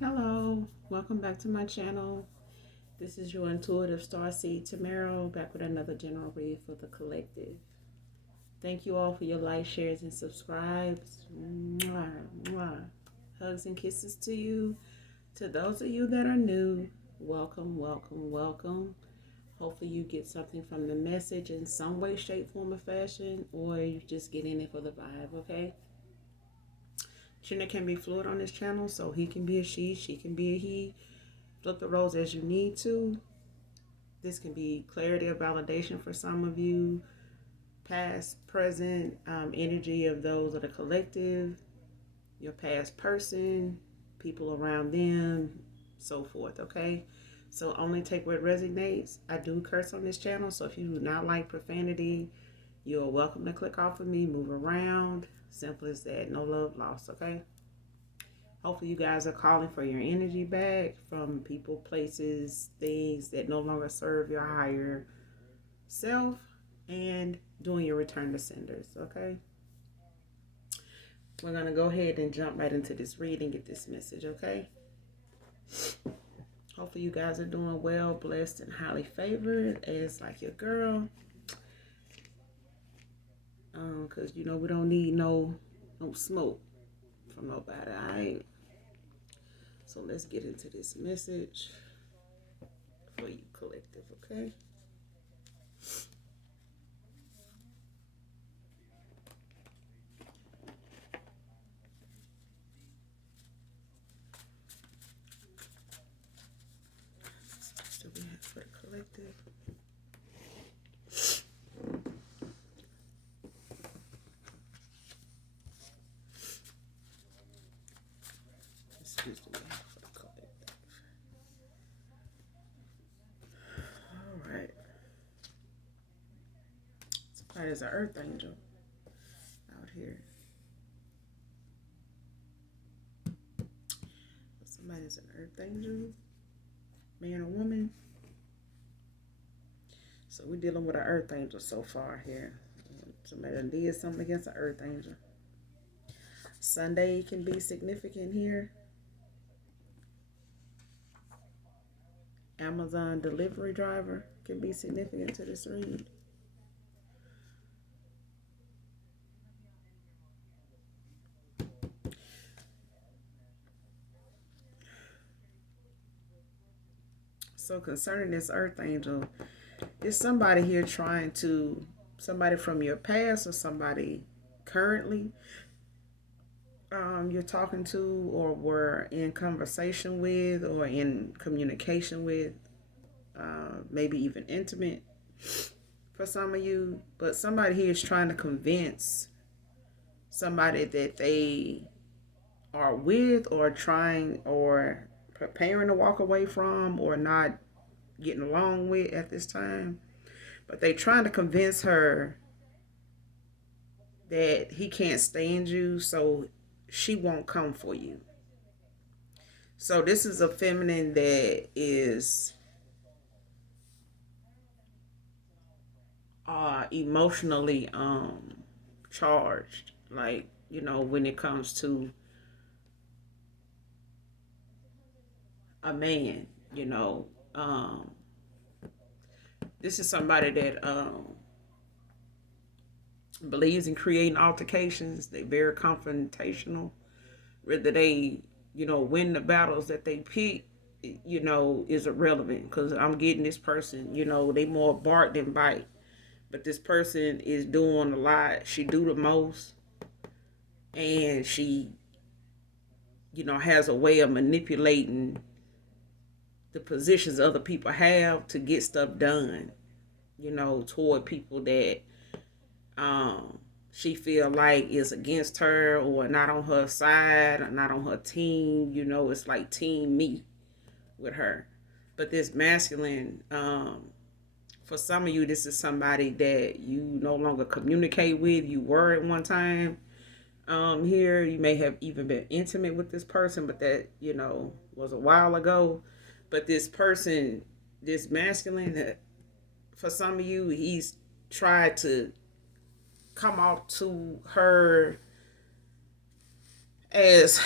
Hello, welcome back to my channel. This is your intuitive starseed Tamaro, back with another general read for the collective. Thank you all for your likes, shares, and subscribes. Mwah, mwah. Hugs and kisses to you. To those of you that are new, welcome, welcome, welcome. Hopefully you get something from the message in some way, shape, form, or fashion, or you just get in it for the vibe, okay? Gender can be fluid on this channel, so he can be a she can be a he. Flip the roles as you need to. This can be clarity or validation for some of you, past, present, energy of those of the collective, your past person, people around them, so forth, okay? So only take what resonates. I do curse on this channel, so if you do not like profanity, you're welcome to click off of me, move around. Simple as that. No love lost, okay? Hopefully you guys are calling for your energy back from people, places, things that no longer serve your higher self, and doing your return to senders, okay? We're going to go ahead and jump right into this read and get this message, okay? Hopefully you guys are doing well, blessed, and highly favored as like your girl. Because, we don't need no smoke from nobody, all right? So let's get into this message for you collective, okay? So we have for the collective. Excuse me, for the collective. All right. Somebody's an earth angel out here. Somebody's an earth angel, man or woman. So we're dealing with an earth angel so far here. Somebody did something against an earth angel. Sunday can be significant here. Amazon delivery driver can be significant to this read. So concerning this earth angel, is somebody here somebody from your past or somebody currently you're talking to or were in conversation with or in communication with, maybe even intimate for some of you, but somebody here is trying to convince somebody that they are with or trying or preparing to walk away from or not getting along with at this time. But they trying to convince her that he can't stand you, so she won't come for you. So this is a feminine that is emotionally charged. Like, when it comes to a man, this is somebody that believes in creating altercations. They're very confrontational. Whether they, win the battles that they pick, is irrelevant. Because I'm getting this person, they more bark than bite. But this person is doing a lot. She do the most. And she, has a way of manipulating the positions other people have to get stuff done, toward people that she feel like is against her or not on her side or not on her team. It's like team me with her. But this masculine, for some of you, this is somebody that you no longer communicate with. You were at one time. Here, you may have even been intimate with this person, but that, was a while ago. But this person, this masculine, that for some of you, he's tried to come off to her as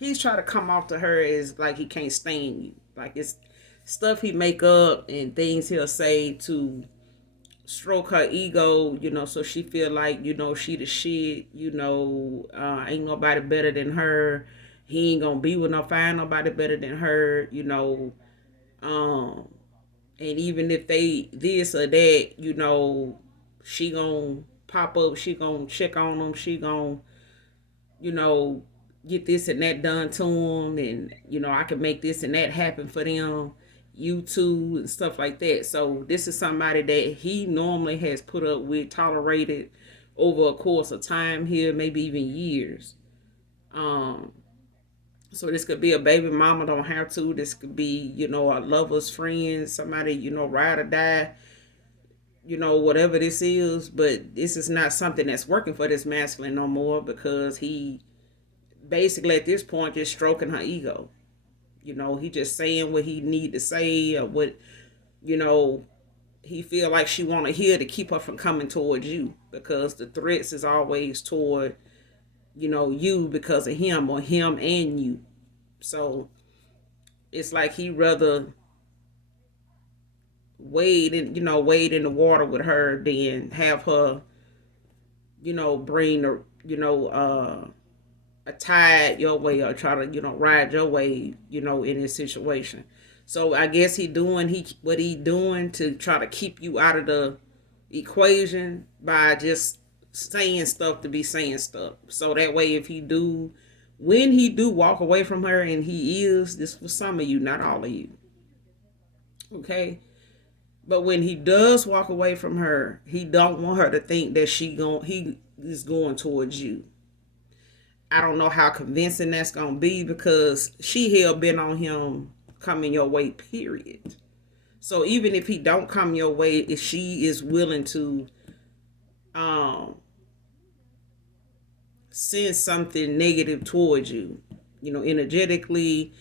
he's trying to come off to her as like he can't stand you. Like it's stuff he make up and things he'll say to stroke her ego, so she feel like, she the shit, ain't nobody better than her. He ain't gonna be with find nobody better than her, um, and even if they this or that, she gonna pop up, she gonna check on them, she gonna, you know, get this and that done to them, and I can make this and that happen for them, YouTube and stuff like that. So this is somebody that he normally has put up with, tolerated over a course of time here, maybe even years. Um, so this could be a baby mama, don't have to. This could be, a lover's friend, somebody, ride or die, whatever this is. But this is not something that's working for this masculine no more, because he basically at this point just stroking her ego. He just saying what he need to say, or what, you know, he feel like she want to hear to keep her from coming towards you, because the threats is always toward, you because of him, or him and you. So it's like he rather wade in the water with her than have her, bring the, a tide your way, or try to, ride your way, in this situation. So I guess what he doing to try to keep you out of the equation by just saying stuff to be saying stuff. So that way, when he do walk away from her, and he is, this for some of you, not all of you, okay? But when he does walk away from her, he don't want her to think that he is going towards you. I don't know how convincing that's gonna be, because she hell bent on him coming your way, period. So even if he don't come your way, if she is willing to um send something negative towards you, energetically,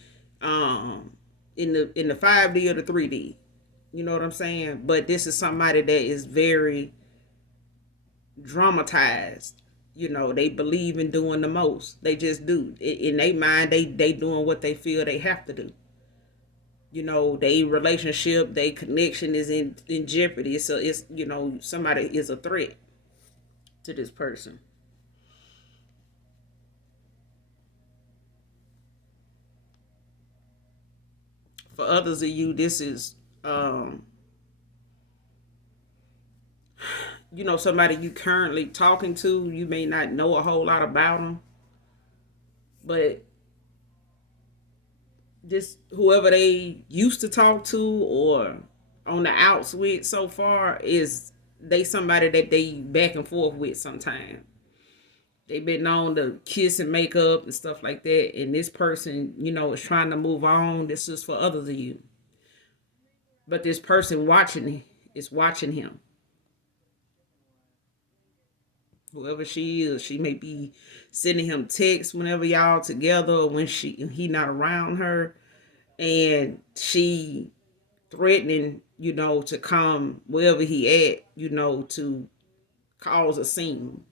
um in the 5D or the 3D. You know what I'm saying? But this is somebody that is very dramatized. They believe in doing the most. They just do. In their mind, they doing what they feel they have to do. They relationship, they connection is in jeopardy. So it's, somebody is a threat to this person. For others of you, this is somebody you currently talking to. You may not know a whole lot about them, but this whoever they used to talk to, or on the outs with so far, is they somebody that they back and forth with sometime. They've been known to kiss and make up and stuff like that, and this person, is trying to move on. This is for others of you, but this person is watching him. Whoever she is, she may be sending him texts whenever y'all together, or when he not around her, and she threatening, to come wherever he at, to cause a scene.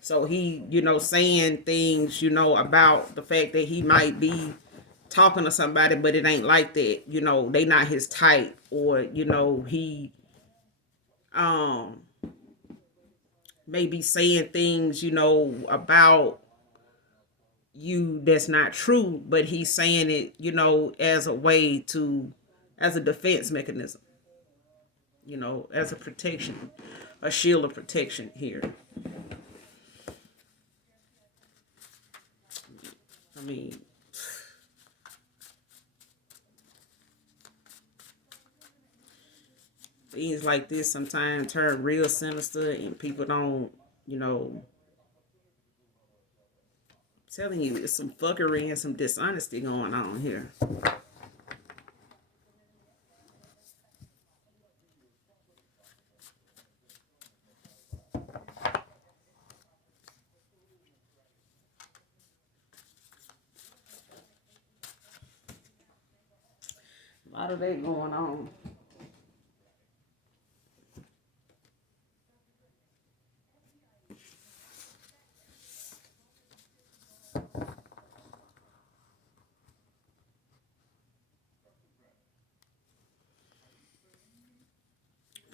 So he, saying things, about the fact that he might be talking to somebody, but it ain't like that. They not his type, or, he um maybe saying things, about you that's not true, but he's saying it, as a way to, as a defense mechanism, as a protection, a shield of protection here. I mean, things like this sometimes turn real sinister, and people don't, I'm telling you, it's some fuckery and some dishonesty going on here. A lot of that going on.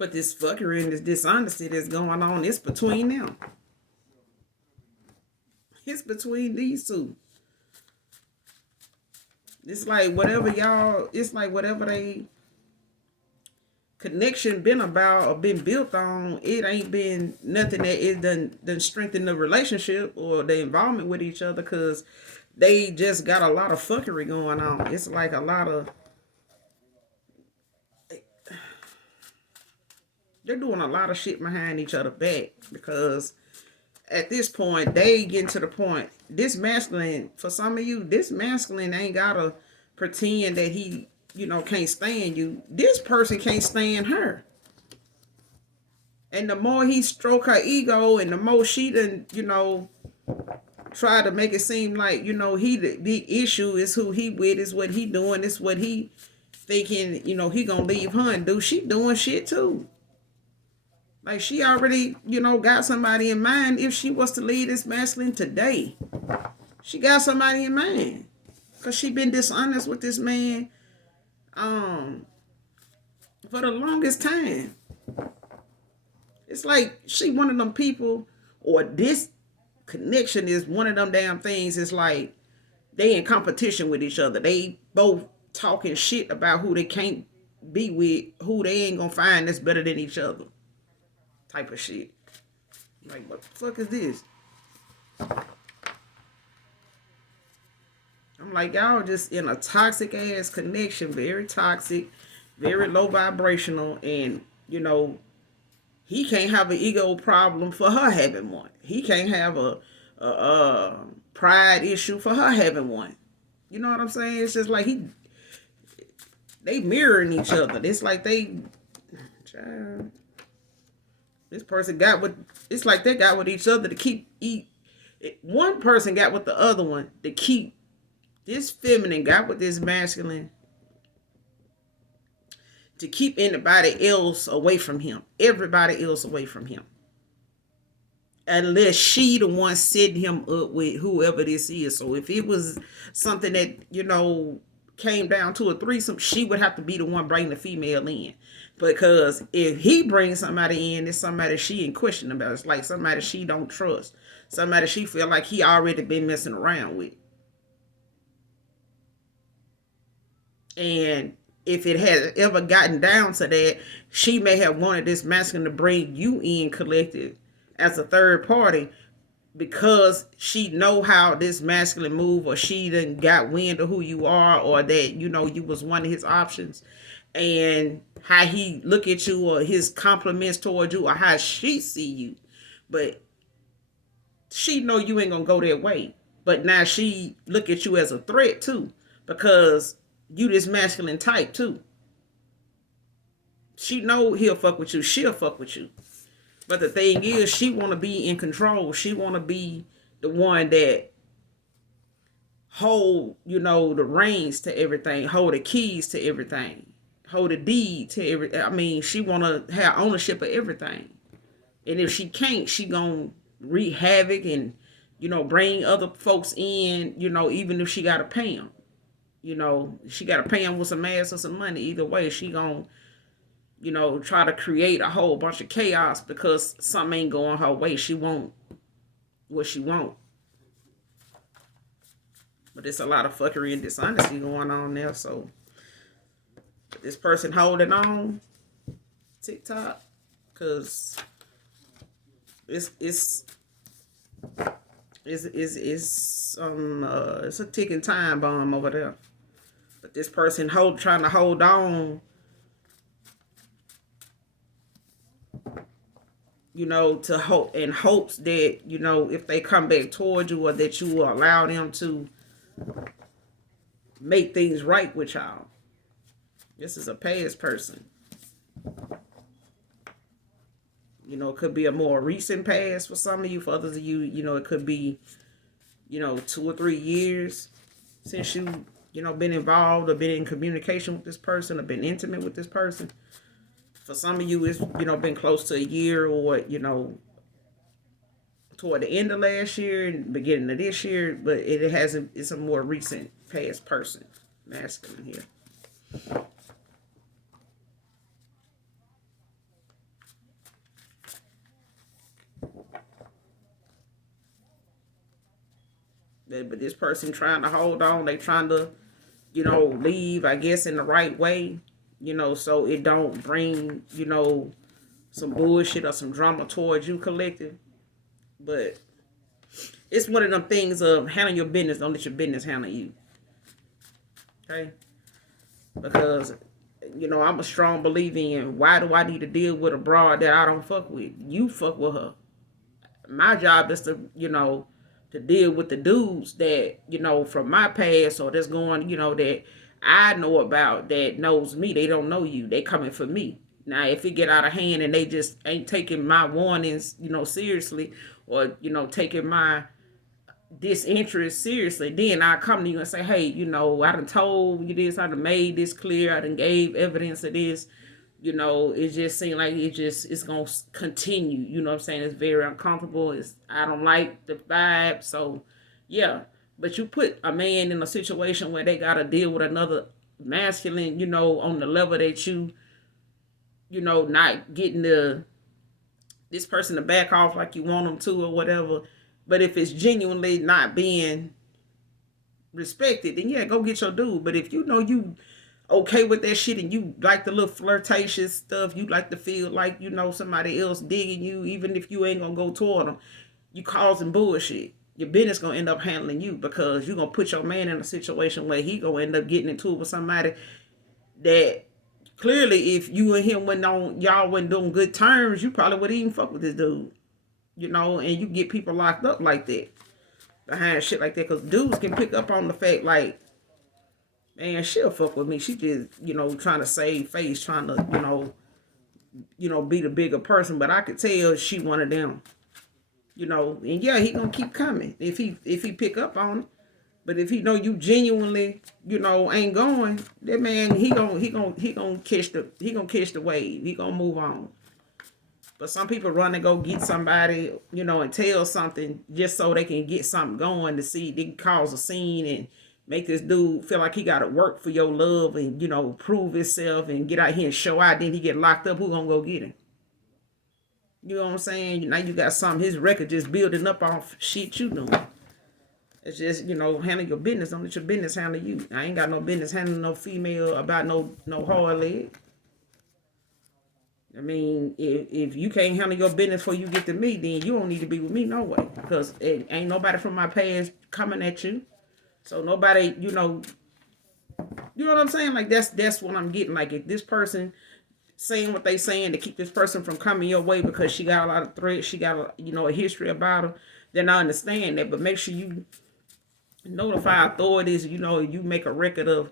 But this fuckery and this dishonesty that's going on, it's between them. It's between these two. It's like whatever they connection been about or been built on, it ain't been nothing that it done strengthen the relationship or the involvement with each other, because they just got a lot of fuckery going on. It's like a lot of, they're doing a lot of shit behind each other back, because at this point they getting to the point, this masculine, for some of you, this masculine ain't gotta pretend that he, can't stand you. This person can't stand her. And the more he stroke her ego and the more she done, try to make it seem like, he the big issue is who he with, is what he doing, is what he thinking, he gonna leave her and do. She doing shit too. Like she already, got somebody in mind. If she was to leave this masculine today, she got somebody in mind. Because she been dishonest with this man for the longest time. It's like she one of them people, or this connection is one of them damn things. It's like they in competition with each other. They both talking shit about who they can't be with, who they ain't gonna find that's better than each other. Type of shit. Like, what the fuck is this? I'm like, y'all just in a toxic ass connection, very toxic, very low vibrational, and he can't have an ego problem for her having one. He can't have a pride issue for her having one. You know what I'm saying? It's just like they mirroring each other. It's like this person got with, it's like they got with each other to keep one person got with the other one to keep, this feminine got with this masculine to keep anybody else away from him. Everybody else away from him. Unless she the one setting him up with whoever this is. So if it was something that, came down to a threesome, she would have to be the one bringing the female in. Because if he brings somebody in, it's somebody she in question about. It's like somebody she don't trust. Somebody she feel like he already been messing around with. And if it had ever gotten down to that, she may have wanted this masculine to bring you in collective as a third party, because she know how this masculine move, or she done got wind of who you are, or that, you was one of his options, and how he look at you, or his compliments towards you, or how she see you. But she know you ain't gonna go that way. But now she look at you as a threat too, because you this masculine type too. She know he'll fuck with you. She'll fuck with you. But the thing is, she want to be in control. She want to be the one that hold, the reins to everything, hold the keys to everything, hold the deed to everything. I mean, she want to have ownership of everything. And if she can't, she gonna wreak havoc and, bring other folks in, even if she got to pay them. She got to pay them with some ass or some money. Either way, she gonna, try to create a whole bunch of chaos because something ain't going her way. She won't what she want. But there's a lot of fuckery and dishonesty going on there. So this person holding on TikTok, because it's a ticking time bomb over there. But this person trying to hold on, to hope, in hopes that, if they come back towards you, or that you will allow them to make things right with y'all. This is a past person. It could be a more recent past for some of you. For others of you, it could be, 2 or 3 years since you, been involved or been in communication with this person or been intimate with this person. For some of you, it's, been close to a year, or, toward the end of last year and beginning of this year, but it's a more recent past person, masculine here. But this person trying to hold on, they trying to, you know, leave, I guess, in the right way, you know, so it don't bring, you know, some bullshit or some drama towards you, collective. But it's one of them things of handle your business, don't let your business handle you. Okay? Because, you know, I'm a strong believer in why do I need to deal with a broad that I don't fuck with? You fuck with her. My job is to, you know, to deal with the dudes that, you know, from my past or that's going, you know, that I know about that knows me. They don't know you. They coming for me. Now, if it get out of hand and they just ain't taking my warnings, you know, seriously, or, you know, taking my disinterest seriously, then I come to you and say, hey, you know, I done told you this, I done made this clear, I done gave evidence of this. You know, it just seemed like it's gonna continue. You know what I'm saying? It's very uncomfortable. I don't like the vibe. So yeah. But you put a man in a situation where they gotta deal with another masculine, you know, on the level that you know, not getting this person to back off like you want them to or whatever. But if it's genuinely not being respected, then yeah, go get your dude. But if you know you okay with that shit and you like the little flirtatious stuff, you like to feel like, you know, somebody else digging you, even if you ain't gonna go toward them, you causing bullshit. Your business gonna end up handling you because you gonna put your man in a situation where he gonna end up getting into it with somebody that clearly, if you and him went on, y'all wasn't doing good terms, you probably would even fuck with this dude. You know, and you get people locked up like that behind shit like that, because dudes can pick up on the fact like, man, she'll fuck with me. She just, you know, trying to save face, trying to, you know, be the bigger person. But I could tell she one of them, you know. And yeah, he gonna keep coming if he pick up on it. But if he know you genuinely, you know, ain't going, that man, he gonna catch the wave. He gonna move on. But some people run and go get somebody, you know, and tell something just so they can get something going to see they can cause a scene and make this dude feel like he got to work for your love and, you know, prove himself and get out here and show out. Then he get locked up. Who gonna go get him? You know what I'm saying? Now you got something, his record just building up off shit you doing. It's just, you know, handle your business. Don't let your business handle you. I ain't got no business handling no female about no hard leg. I mean, if you can't handle your business before you get to me, then you don't need to be with me no way. Because it ain't nobody from my past coming at you. So nobody, you know what I'm saying? Like that's what I'm getting. Like if this person saying what they saying to keep this person from coming your way because she got a lot of threats, she got a history about her, then I understand that. But make sure you notify authorities, you know, you make a record of,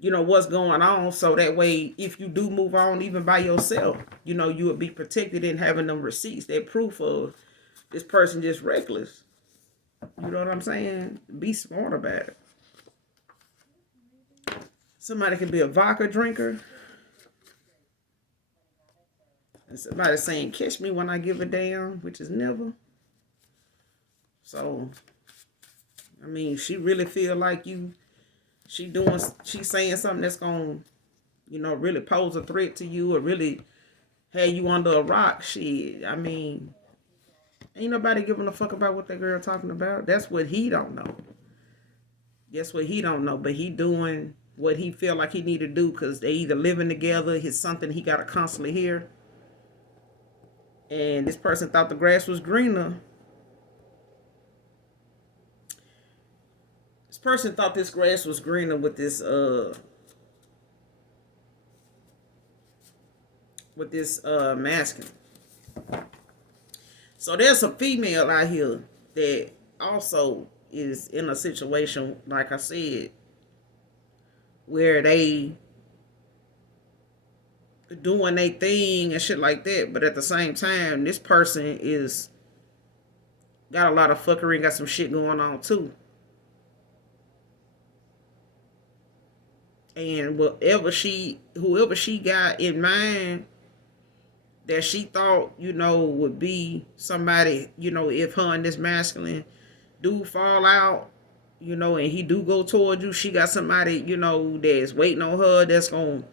you know, what's going on, so that way if you do move on even by yourself, you know, you would be protected in having them receipts, that proof of this person just reckless. You know what I'm saying? Be smart about it. Somebody could be a vodka drinker and somebody saying catch me when I give a damn, which is never. So I mean, she really feel like she's saying something that's gonna, you know, really pose a threat to you or really have you under a rock. Shit, I mean, ain't nobody giving a fuck about what that girl talking about. That's what he don't know. That's what he don't know. But he doing what he feel like he need to do because they either living together. It's something he gotta constantly hear. And this person thought the grass was greener. This person thought this grass was greener with this masculine. So there's a female out here that also is in a situation, like I said, where they doing their thing and shit like that, but at the same time, this person is got a lot of fuckery and got some shit going on too. And whoever she got in mind that she thought, you know, would be somebody, you know, if her and this masculine do fall out, you know, and he do go toward you, she got somebody, you know, that's waiting on her, that's gonna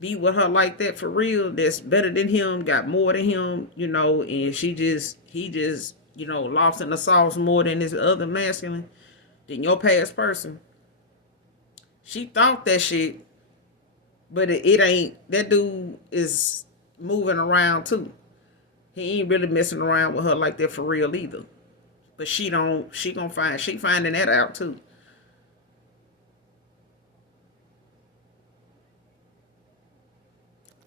be with her like that for real, that's better than him, got more than him, you know, and he just, lost in the sauce more than this other masculine, than your past person. She thought that shit, but it ain't. That dude is moving around too. He ain't really messing around with her like that for real either. But she don't. She finding that out too.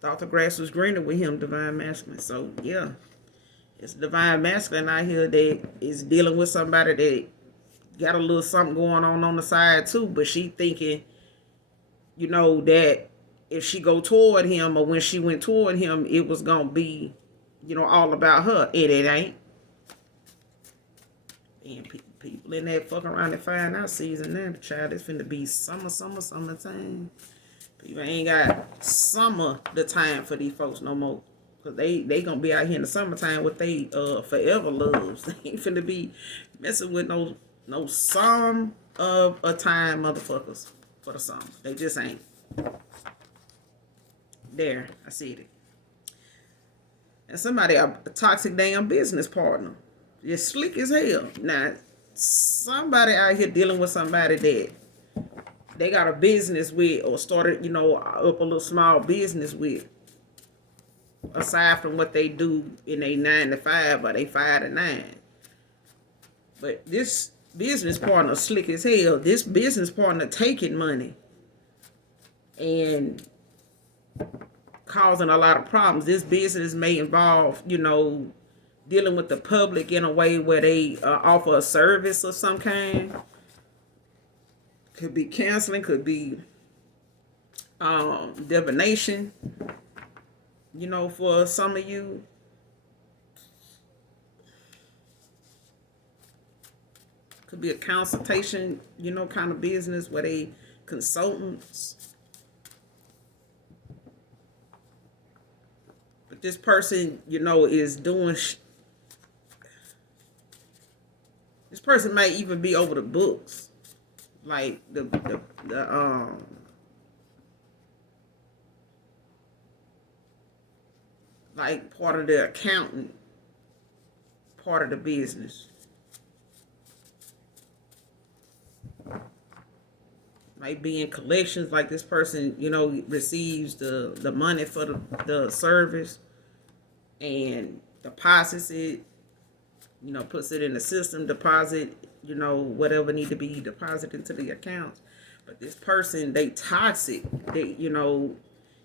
Thought the grass was greener with him, divine masculine. So yeah, it's divine masculine out here that is dealing with somebody that got a little something going on the side too. But she thinking, that if she go toward him or when she went toward him, it was gonna be, all about her. It ain't. And people in that fucking around and find out season now, the child is finna be summertime. People ain't got summer the time for these folks no more. Cause they gonna be out here in the summertime with they forever loves. They ain't finna be messing with no some of a time motherfuckers for the summer. They just ain't. There, I see it. And somebody a toxic damn business partner. Just slick as hell. Now, somebody out here dealing with somebody that they got a business with or started, up a little small business with. Aside from what they do in a 9 to 5 or they 5 to 9. But this business partner slick as hell. This business partner taking money and causing a lot of problems. This business may involve, dealing with the public in a way where they offer a service of some kind. Could be counseling, could be divination, for some of you. Could be a consultation, kind of business where they consultants. But this person, is doing this person might even be over the books. Like the like part of the accountant part of the business. Might be in collections, like this person, receives the money for the service and deposits it, puts it in the system, deposit, whatever need to be deposited into the accounts. But this person, they toxic. They,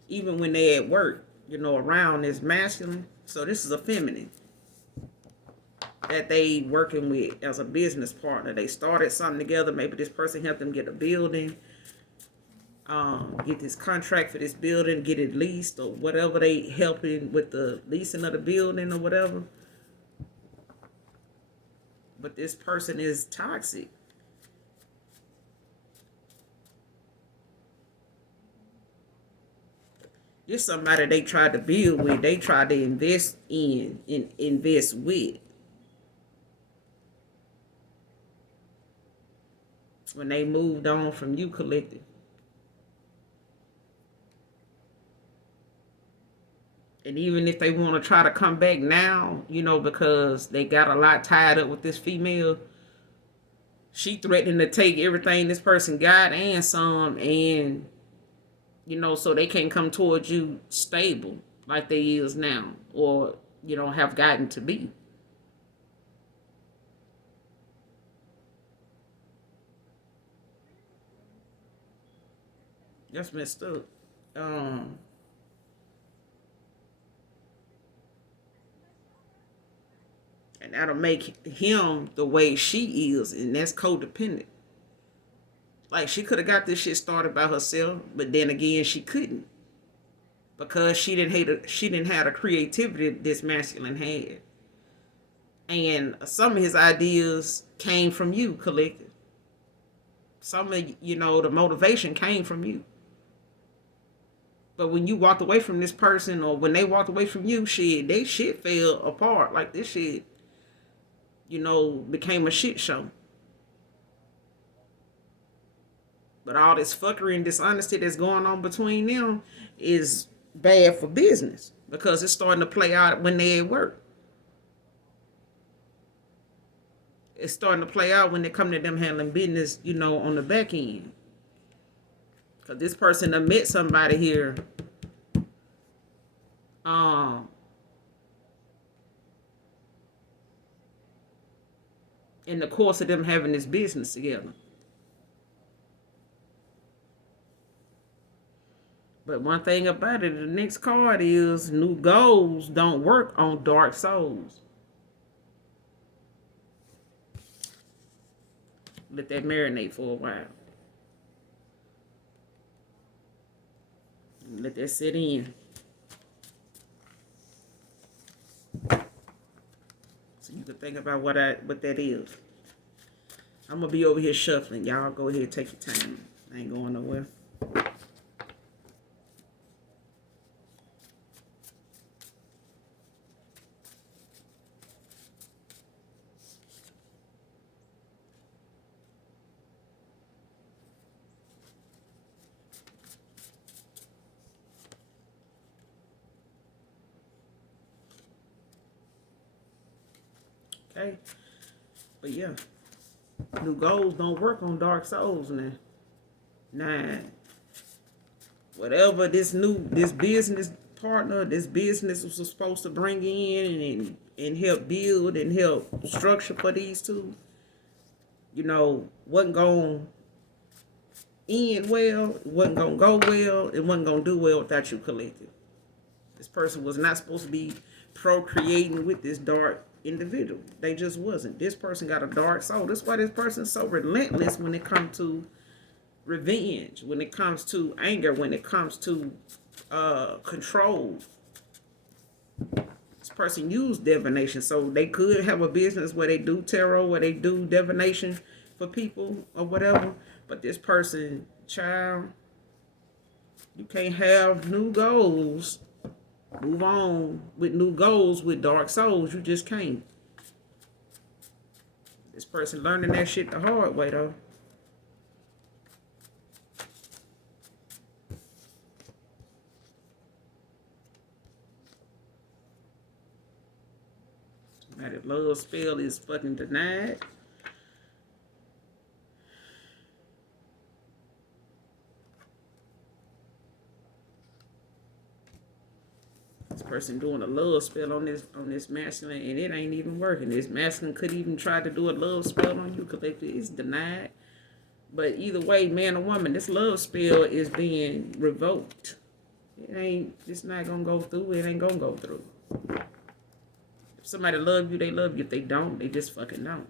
even when they at work, around is masculine. So this is a feminine that they working with as a business partner. They started something together. Maybe this person helped them get a building, get this contract for this building, get it leased or whatever. They helping with the leasing of the building or whatever. But this person is toxic. This somebody they tried to build with, they tried to invest in and invest with. When they moved on from you, collective. And even if they want to try to come back now, because they got a lot tied up with this female, she threatening to take everything this person got and some, and, so they can't come towards you stable like they is now or, have gotten to be. That's messed up. And that'll make him the way she is, and that's codependent. Like, she could have got this shit started by herself, but then again, she couldn't. Because she didn't have the creativity this masculine had. And some of his ideas came from you, collective. Some of, the motivation came from you. But when you walked away from this person, or when they walked away from you, they shit fell apart. Like, this shit, became a shit show. But all this fuckery and dishonesty that's going on between them is bad for business. Because it's starting to play out when they at work. it's starting to play out when they come to them handling business, on the back end. Because this person done met somebody here um, in the course of them having this business together. But one thing about it, the next card is new goals don't work on dark souls. Let that marinate for a while. Let that sit in. So you can think about what that is. I'm gonna be over here shuffling. Y'all go ahead and take your time. I ain't going nowhere. Okay. But yeah. New goals don't work on dark souls now. 9. Whatever this business partner, this business was supposed to bring in and help build and help structure for these two, wasn't going to end well, it wasn't going to go well, it wasn't going to do well without you collective. This person was not supposed to be procreating with this dark individual. They just wasn't. This person got a dark soul. That's why this person's so relentless when it comes to revenge, when it comes to anger, when it comes to control. This person used divination, so they could have a business where they do tarot, where they do divination for people or whatever. But this person, child, you can't have new goals. Move on with new goals with dark souls. You just can't. This person learning that shit the hard way, though. That love spell is fucking denied. This person doing a love spell on this masculine, and it ain't even working. This masculine could even try to do a love spell on you, collectively. It's denied. But either way, man or woman, this love spell is being revoked. It's not gonna go through. It ain't gonna go through. If somebody love you, they love you. If they don't, they just fucking don't.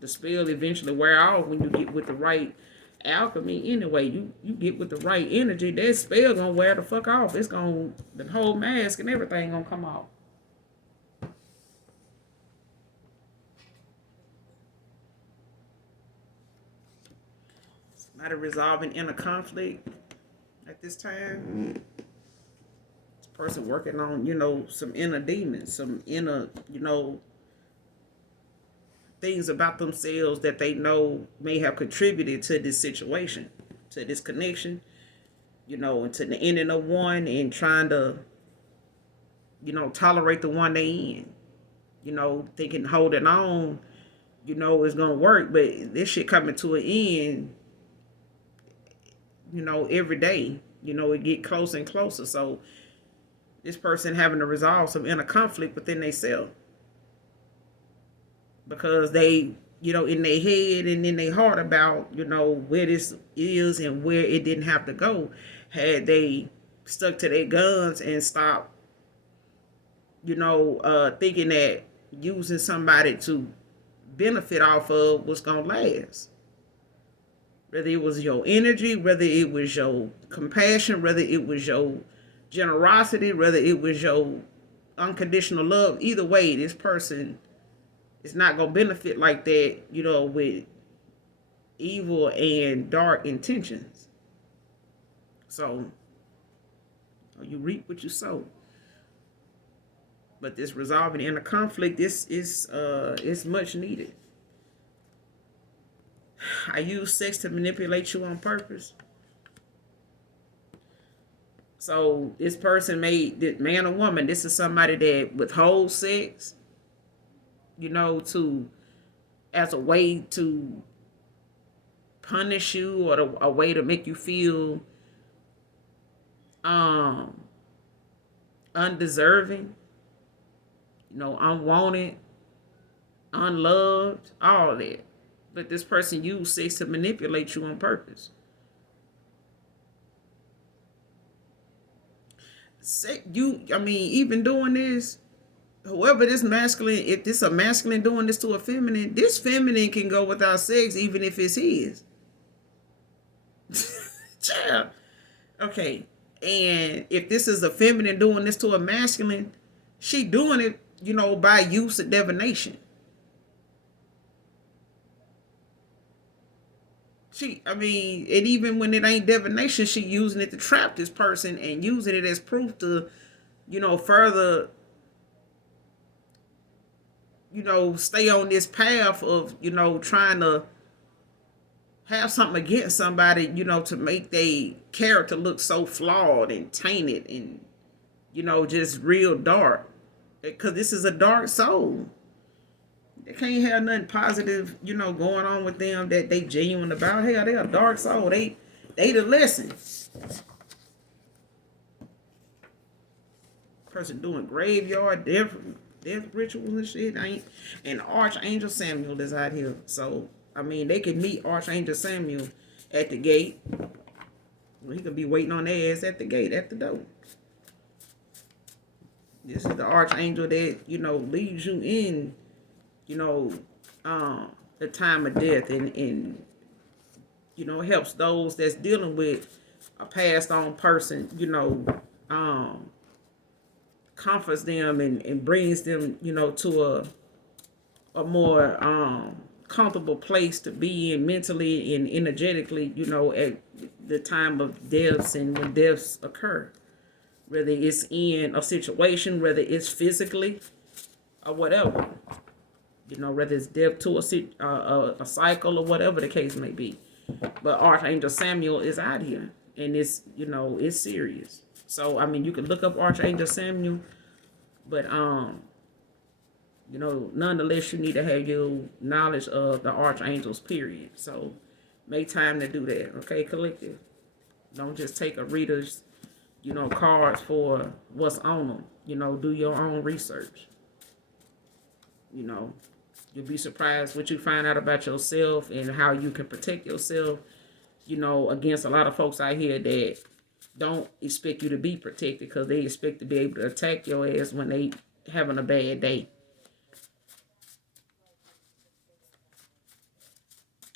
The spell eventually wear off when you get with the right alchemy. Anyway, you get with the right energy, that spell gonna wear the fuck off. It's gonna, the whole mask and everything gonna come off. Somebody resolving inner conflict at this time. This person working on, some inner demons, some inner, things about themselves that they know may have contributed to this situation, to this connection, and to the ending of one, and trying to, tolerate the one they in, thinking holding on, it's gonna work, but this shit coming to an end, every day, it get closer and closer. So this person having to resolve some inner conflict within themselves. Because they, in their head and in their heart about, where this is and where it didn't have to go, had they stuck to their guns and stopped, thinking that using somebody to benefit off of was going to last. Whether it was your energy, whether it was your compassion, whether it was your generosity, whether it was your unconditional love, either way, this person, it's not going to benefit like that, with evil and dark intentions. So, you reap what you sow. But this resolving inner conflict, this is much needed. I use sex to manipulate you on purpose. So, this person man or woman, this is somebody that withholds sex, to as a way to punish you, or a way to make you feel um undeserving, unwanted, unloved, all that. But this person used sex to manipulate you on purpose. Even doing this, whoever this masculine, if this a masculine doing this to a feminine, this feminine can go without sex even if it's his. Child. Okay. And if this is a feminine doing this to a masculine, she doing it, by use of divination. And even when it ain't divination, she using it to trap this person and using it as proof to, further, stay on this path of, trying to have something against somebody, to make their character look so flawed and tainted and, just real dark. Because this is a dark soul. They can't have nothing positive, going on with them that they genuine about. Hell, they a dark soul. They the lesson. Person doing graveyard death rituals and shit. And Archangel Samuel is out here. So, they can meet Archangel Samuel at the gate. Well, he could be waiting on their ass at the gate, at the door. This is the Archangel that, leads you in, the time of death and helps those that's dealing with a passed on person, comforts them and brings them, to a more comfortable place to be in mentally and energetically, at the time of deaths and when deaths occur. Whether it's in a situation, whether it's physically or whatever. Whether it's death to a cycle or whatever the case may be. But Archangel Samuel is out here. And it's, it's serious. So, you can look up Archangel Samuel. But, nonetheless, you need to have your knowledge of the archangels, period. So, make time to do that. Okay, collective? Don't just take a reader's, cards for what's on them. Do your own research. You'll be surprised what you find out about yourself and how you can protect yourself, against a lot of folks out here that don't expect you to be protected because they expect to be able to attack your ass when they having a bad day.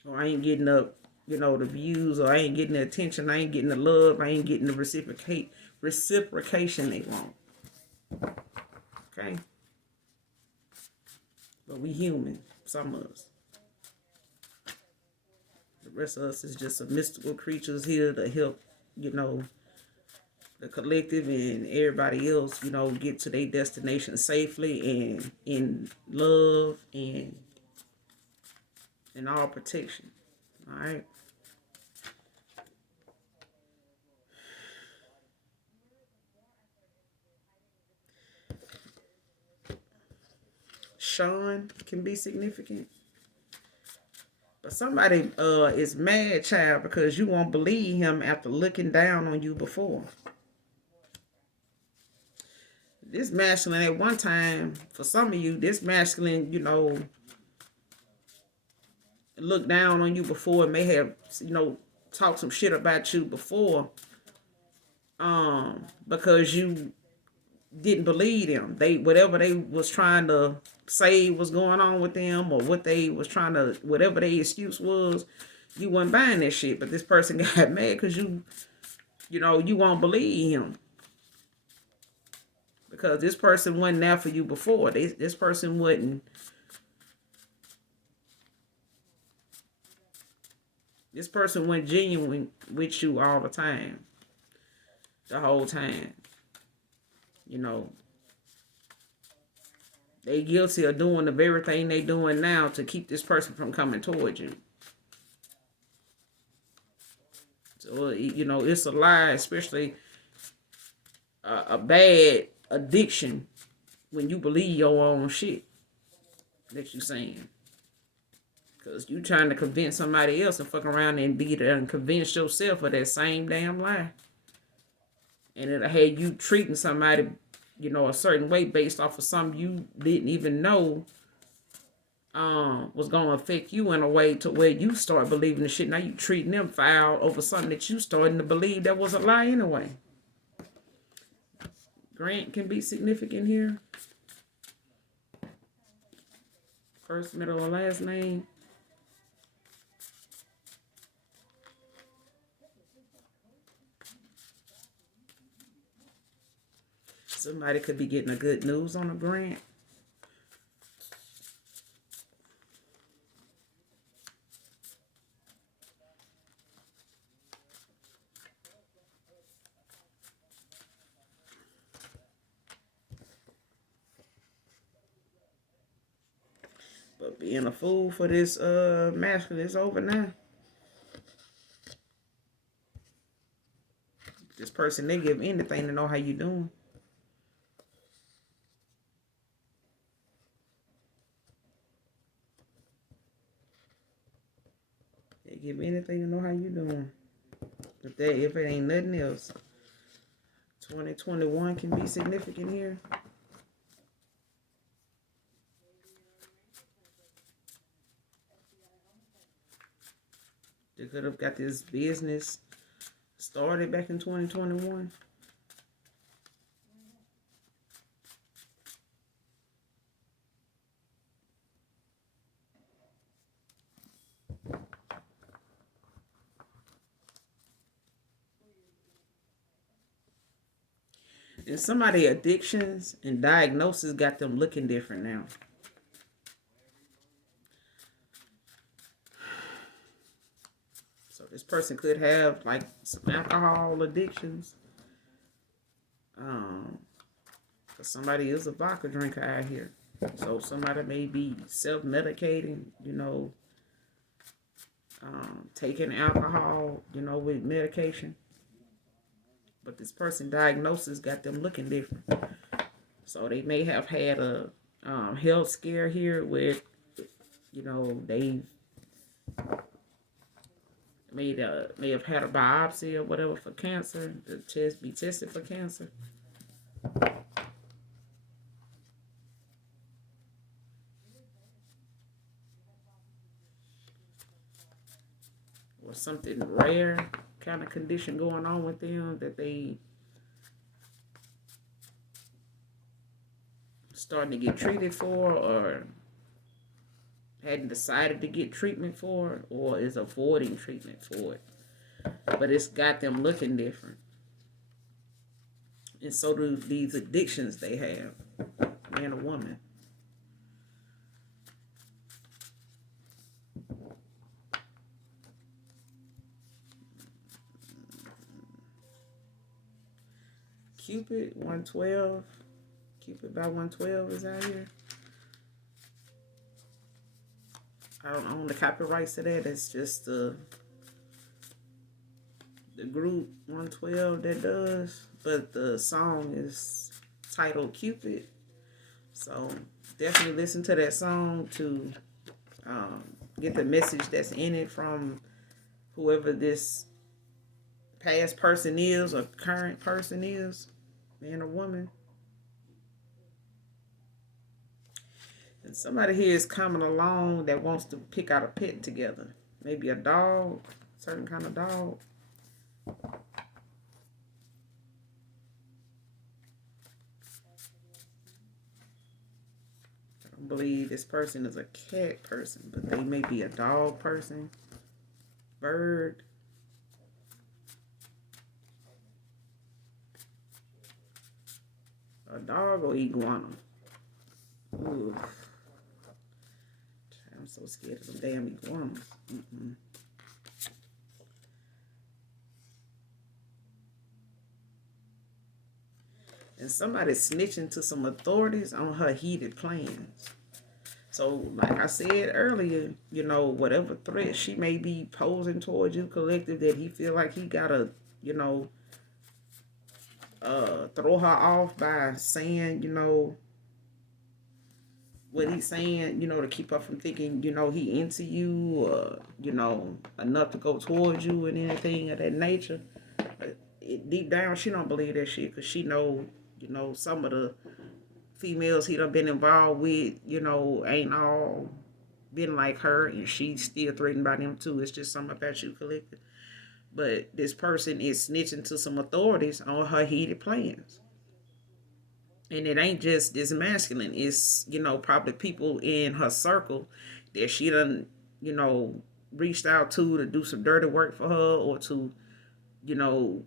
Or I ain't getting up, the views, or I ain't getting the attention, I ain't getting the love, I ain't getting the reciprocation they want. Okay? But we human, some of us. The rest of us is just some mystical creatures here to help, the collective and everybody else, get to their destination safely and in love and all protection. All right. Sean can be significant. But somebody is mad, child, because you won't believe him after looking down on you before. This masculine at one time, for some of you, this masculine, looked down on you before, may have, talked some shit about you before, because you didn't believe them. Whatever they was trying to say was going on with them, or what they was trying to, whatever their excuse was, you wasn't buying that shit. But this person got mad because you won't believe him. Because this person wasn't there for you before. This person wasn't. This person went genuine with you all the time. The whole time. They guilty of doing the very thing they doing now to keep this person from coming towards you. So, it's a lie, especially a bad addiction when you believe your own shit that you saying. Because you trying to convince somebody else and fuck around and be there and convince yourself of that same damn lie. And it'll have you treating somebody, a certain way based off of something you didn't even know was going to affect you in a way to where you start believing the shit. Now you treating them foul over something that you starting to believe that was a lie anyway. Grant can be significant here. First, middle, or last name. Somebody could be getting a good news on a grant. But being a fool for this masculine is over now. This person, they give anything to know how you doing. They give anything to know how you doing. If it ain't nothing else, 2021 can be significant here. They could have got this business started back in 2021. And somebody addictions and diagnosis got them looking different now. So this person could have like some alcohol addictions. Because somebody is a vodka drinker out here. So somebody may be self-medicating, taking alcohol, with medication. But this person diagnosis got them looking different. So they may have had a health scare here with, they may have had a biopsy or whatever for cancer. The test be tested for cancer. Or something rare kind of condition going on with them that they starting to get treated for, or hadn't decided to get treatment for, or is avoiding treatment for it. But it's got them looking different. And so do these addictions they have, man or woman. Cupid 112. Cupid by 112 is out here. I don't own the copyrights to that. It's just the group 112 that does. But the song is titled Cupid. So definitely listen to that song to get the message that's in it from whoever this past person is or current person is, man or woman. And somebody here is coming along that wants to pick out a pet together. Maybe a dog, certain kind of dog. I don't believe this person is a cat person, but they may be a dog person, bird. A dog or iguana. Ooh. I'm so scared of them damn iguanas. And somebody's snitching to some authorities on her heated plans. So, like I said earlier, whatever threat she may be posing towards you, collective, that he feel like he gotta, throw her off by saying, what he's saying, to keep her from thinking, he into you or, enough to go towards you and anything of that nature. Deep down, she don't believe that shit because she know, some of the females he done been involved with, ain't all been like her, and she's still threatened by them too. It's just something about you, Collective. But this person is snitching to some authorities on her heated plans. And it ain't just this masculine. It's, probably people in her circle that she done, you know, reached out to do some dirty work for her or to, you know,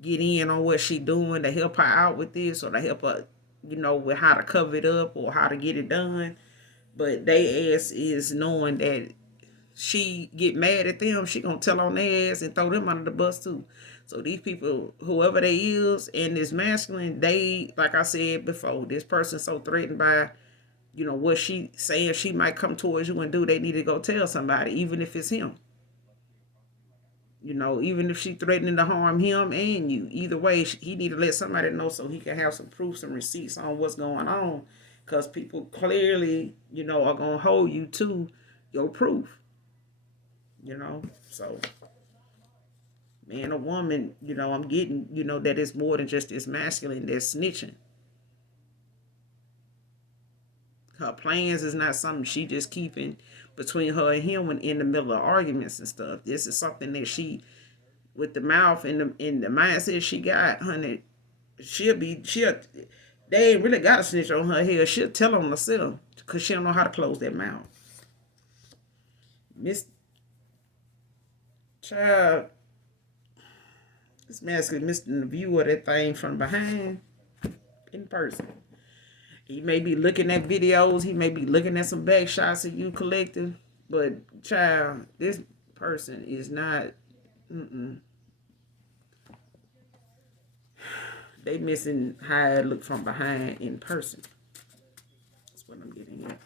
get in on what she doing to help her out with this or to help her, with how to cover it up or how to get it done. But they ass is knowing that she get mad at them, she gonna tell on their ass and throw them under the bus too. So these people, whoever they is, and this masculine, they, like I said before, this person so threatened by, what she saying she might come towards you and do, they need to go tell somebody, even if it's him. Even if she threatening to harm him and you, either way, he need to let somebody know so he can have some proofs and receipts on what's going on. Because people clearly, are gonna hold you to your proof. So man or woman, I'm getting, that it's more than just this masculine that's snitching. Her plans is not something she just keeping between her and him when in the middle of arguments and stuff. This is something that she, with the mouth and the mindset she got, honey, she'll they ain't really got a snitch on her head. She'll tell on herself because she don't know how to close that mouth. Miss Child, this masculine missing the view of that thing from behind in person. He may be looking at videos. He may be looking at some back shots of you, Collective. But, child, this person is not... They missing how it look from behind in person. That's what I'm getting at.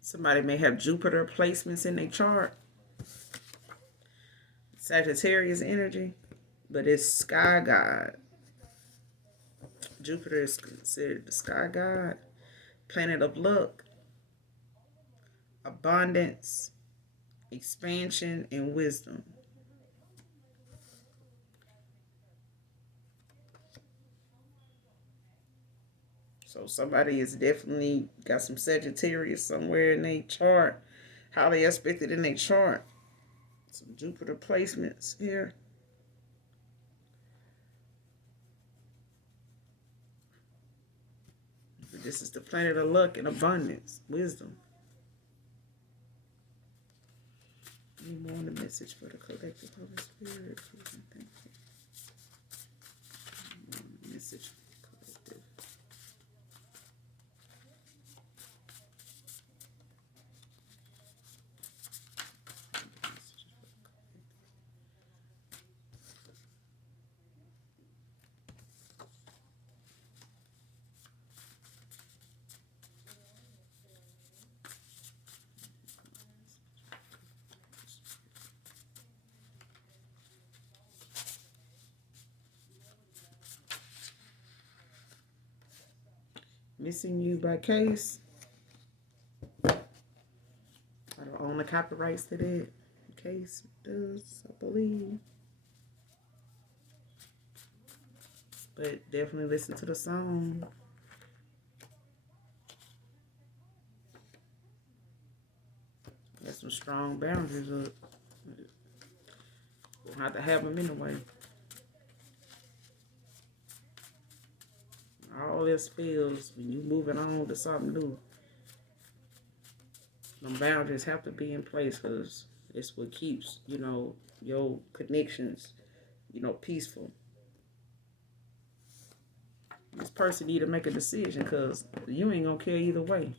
Somebody may have Jupiter placements in their chart. Sagittarius energy, but it's sky god. Jupiter is considered the sky god, planet of luck, abundance, expansion, and wisdom. So somebody is definitely got some Sagittarius somewhere in their chart, highly aspected in their chart. Some Jupiter placements here. This is the planet of luck and abundance, wisdom. Any more on the message for the collective Holy Spirit? Thank you. Message for the collective. Missing you by case. I don't own the copyrights to that. Case does, I believe. But definitely listen to the song. Got some strong boundaries up. We'll have to have them anyway. All this feels when you moving on to something new. Them boundaries have to be in place because it's what keeps, your connections, peaceful. This person need to make a decision because you ain't gonna care either way.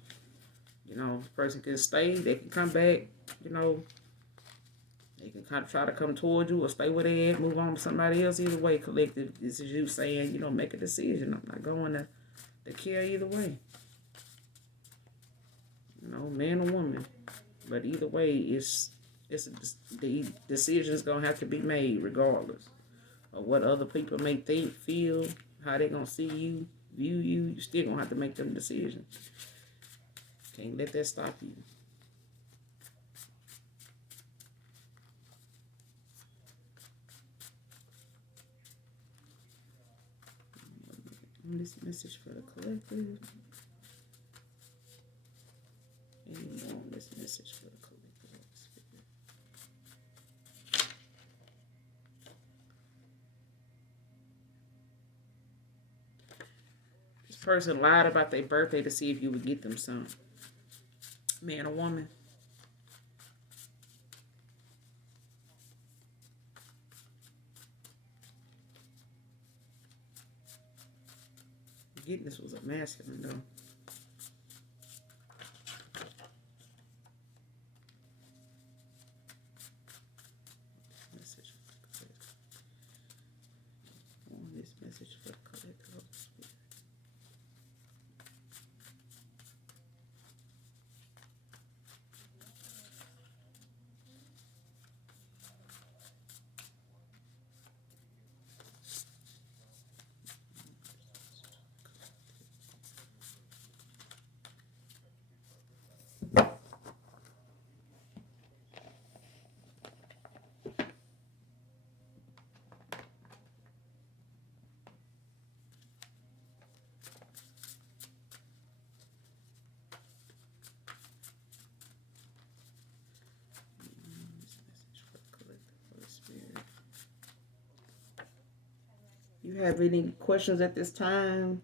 This person can stay, they can come back, they can kind of try to come toward you or stay where they at, move on to somebody else. Either way, collective, this is you saying, make a decision. I'm not going to care either way. Man or woman. But either way, it's the decision's gonna have to be made regardless of what other people may think, feel, how they gonna see you, view you. You still gonna have to make them decisions. Can't let that stop you. This message for the collective. And on this message for the collective. This person lied about their birthday to see if you would get them some. Man or woman. Getting this was a masculine though. Message for the collective. On this message for the collective. You have any questions at this time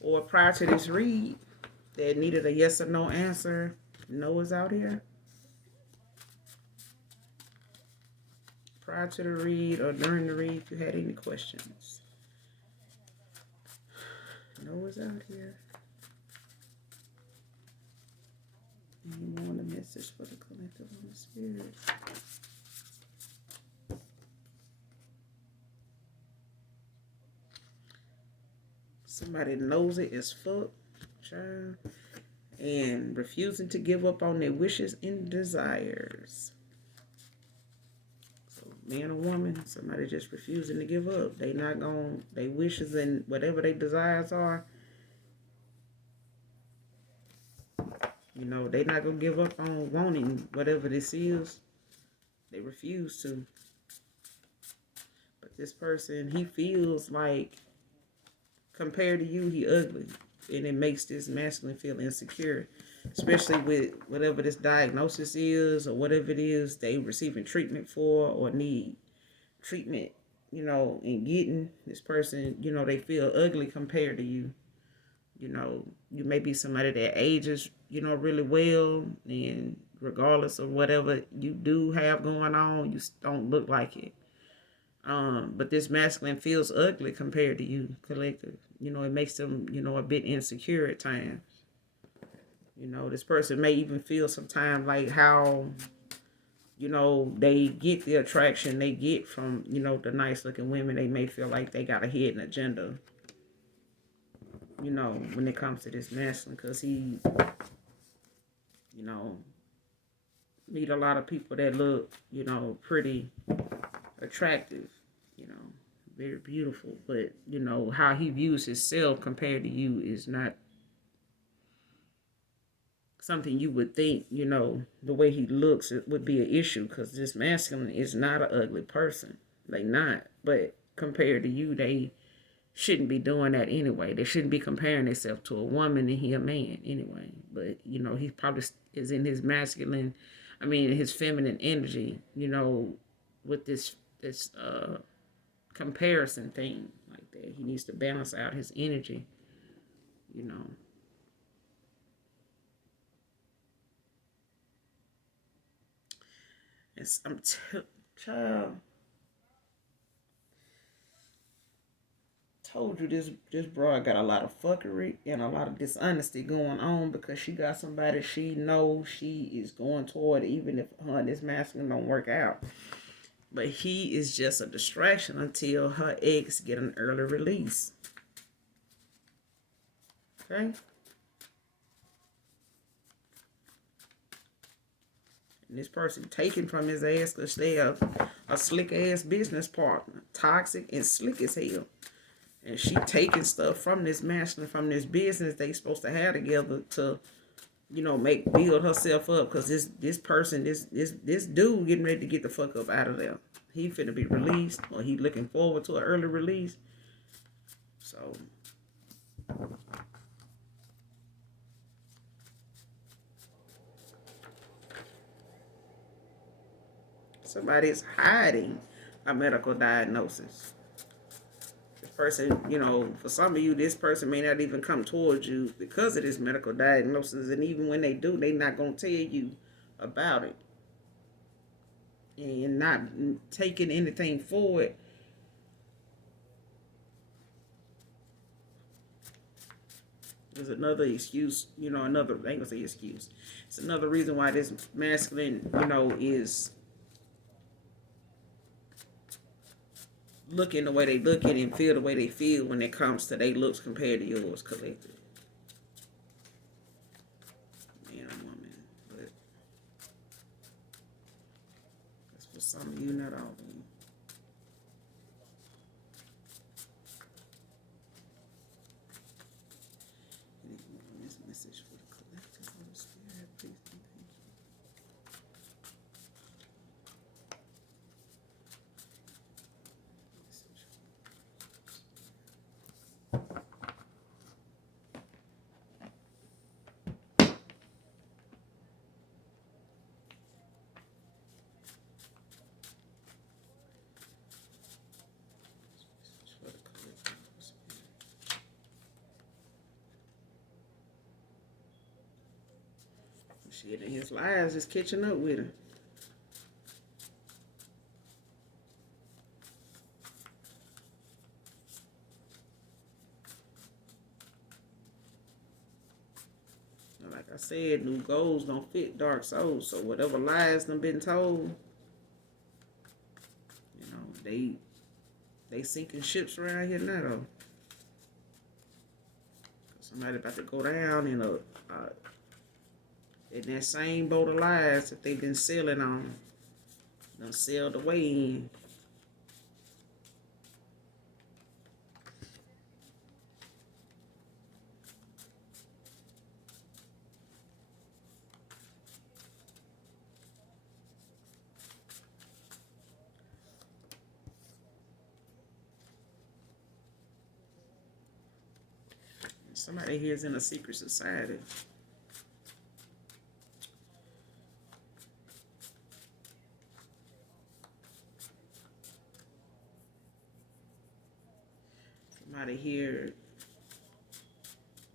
or prior to this read that needed a yes or no answer? No is out here. Prior to the read or during the read, if you had any questions. No is out here. Any more on the message for the collective on the spirit? Somebody knows it as fuck, child, and refusing to give up on their wishes and desires. So, man or woman, somebody just refusing to give up. They not going, their wishes and whatever their desires are, you know, they not going to give up on wanting whatever this is. They refuse to. But this person, he feels like, compared to you, he ugly. And it makes this masculine feel insecure. Especially with whatever this diagnosis is or whatever it is they receiving treatment for or need treatment, you know, and getting. This person, you know, they feel ugly compared to you. You know, you may be somebody that ages, you know, really well. And regardless of whatever you do have going on, you don't look like it. But this masculine feels ugly compared to you, collective. You know, it makes them, you know, a bit insecure at times. You know, this person may even feel sometimes like how, you know, they get the attraction they get from, you know, the nice looking women. They may feel like they got a hidden agenda, you know, when it comes to this masculine, because he, you know, meet a lot of people that look, you know, pretty attractive, you know, very beautiful, but you know how he views himself compared to you is not something you would think. You know, the way he looks, it would be an issue, because this masculine is not an ugly person. They not, but compared to you, they shouldn't be doing that anyway. They shouldn't be comparing themselves to a woman and he a man anyway. But you know, he probably is in his masculine, his feminine energy, you know, with this comparison thing like that. He needs to balance out his energy, you know. I'm child. Told you this broad got a lot of fuckery and a lot of dishonesty going on, because she got somebody she knows she is going toward, even if her and this masculine don't work out. But he is just a distraction until her eggs get an early release. Okay? And this person taking from his ass because they a slick ass business partner. Toxic and slick as hell. And she taking stuff from this masculine, from this business they supposed to have together to, build herself up. Because this person, this dude getting ready to get the fuck up out of there. He finna be released, or he looking forward to an early release. So somebody's hiding a medical diagnosis. This person, for some of you, this person may not even come towards you because of this medical diagnosis. And even when they do, they not going to tell you about it. And not taking anything forward. There's another excuse, I ain't gonna say excuse. It's another reason why this masculine, is looking the way they look at and feel the way they feel when it comes to their looks compared to yours collective. Man or woman. But that's for some of you, not all of you. This message for the collective Holy Spirit, please and thank you. Shit, and his lies is catching up with him. Like I said, new goals don't fit dark souls. So whatever lies them been told, they sinking ships around here now though. Somebody about to go down in that same boat of lies that they've been sailing on. Done sailed away in. Somebody here is in a secret society. Somebody here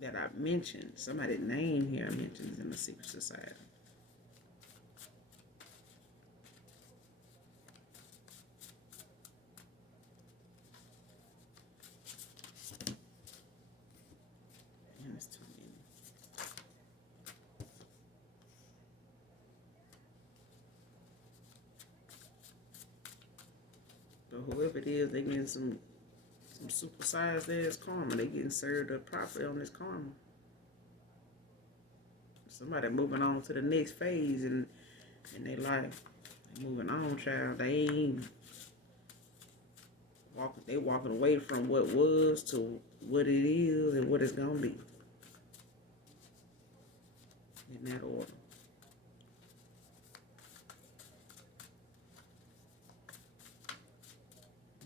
that I mentioned, somebody's name here I mentioned is in a secret society. But whoever it is, they getting some supersized ass karma. They getting served up properly on this karma. Somebody moving on to the next phase in their life. They moving on, child. They ain't walking. They walking away from what was to what it is and what it's gonna be. In that order.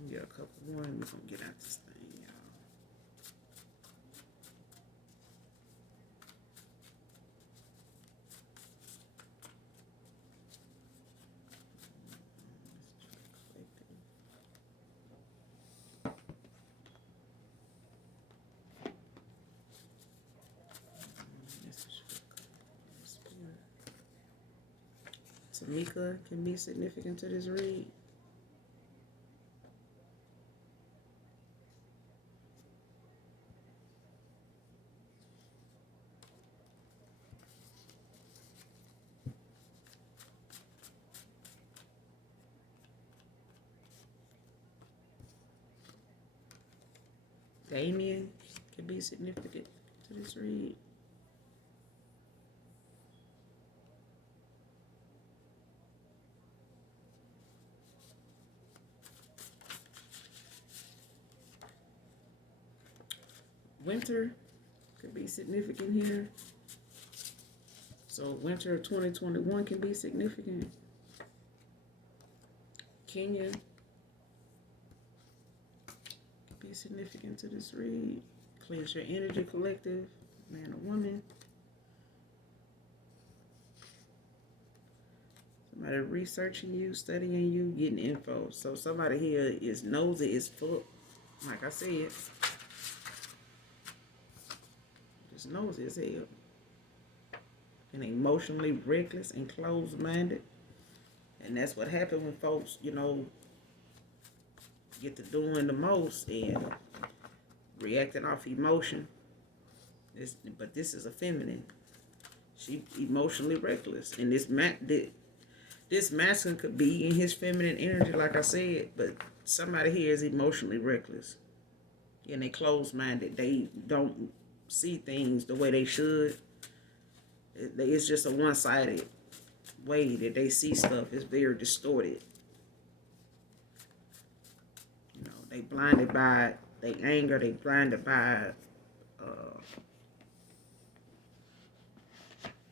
We got a couple more and we're gonna get out this thing, y'all. Tamika can be significant to this read. Damien can be significant to this read. winter could be significant here. So winter of 2021 can be significant. Kenya could be significant to this read. Cleanse your energy, collective, man or woman. Somebody researching you, studying you, getting info. So somebody here is nosy as fuck. Like I said, just nosy as hell. And emotionally reckless and closed-minded. And that's what happened when folks, you know, get to doing the most and reacting off emotion. But this is a feminine. She emotionally reckless. And this masculine could be in his feminine energy, like I said, but somebody here is emotionally reckless. And they closed-minded. They don't see things the way they should. It's just a one-sided way that they see stuff. It's very distorted. You know, they blinded by their anger. They blinded by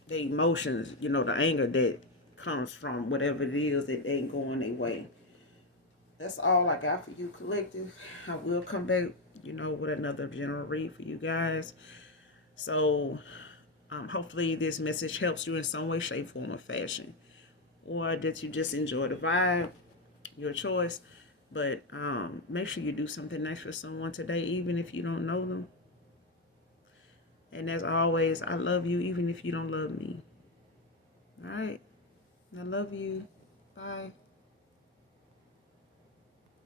the emotions. You know, the anger that comes from whatever it is that ain't going their way. That's all I got for you, collective. I will come back, you know, with another general read for you guys. So hopefully this message helps you in some way, shape, form, or fashion. Or that you just enjoy the vibe, your choice. But make sure you do something nice for someone today, even if you don't know them. And as always, I love you even if you don't love me. All right. I love you. Bye.